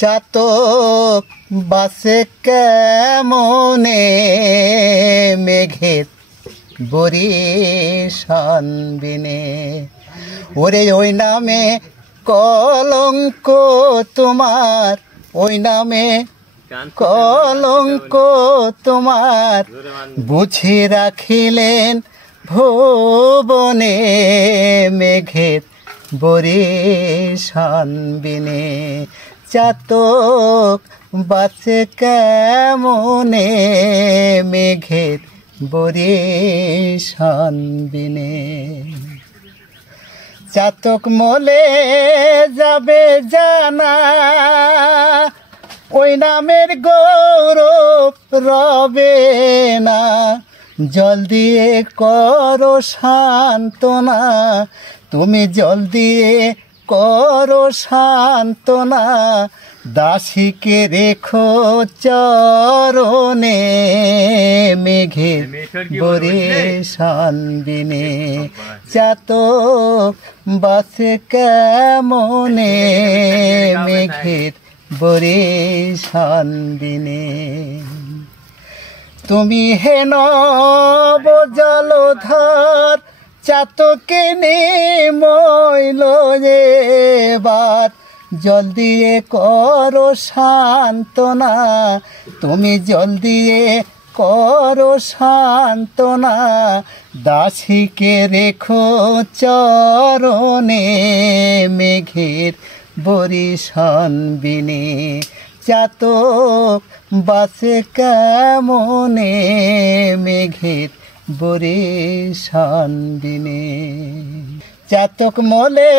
চাতক বাসে কেমনে মেঘের বরিশান বিনে। ওরে ওই নামে কলঙ্ক তোমার, ওই নামে কলঙ্ক তোমার, বুঝি রাখিলেন ভুবনে মেঘের বরিশান বিনে। চাতক বাসে কেমনে মেঘের বরিশান বিনে। চাতক মলে যাবে জানা, ওই নামের গৌরব রবে না। জল দিয়ে করো সান্ত্বনা, তুমি জল দিয়ে করো সান্ত্বনা। দাসীকে রেখো চরণে মেঘের বরিশান বিনে। চাতক বাসে কেমনে মেঘের বরিশান বিনে। তুমি হেন জলধর চাতকে নিমইল এবার, জল দিয়ে করো সান্ত্বনা, তুমি জল দিয়ে করো সান্ত্বনা। দাসীকে রেখো চরণে মেঘের বরিশান বিনে। চাতক বাসে কেমনে মেঘের বরিশান বিনে। চাতক মলে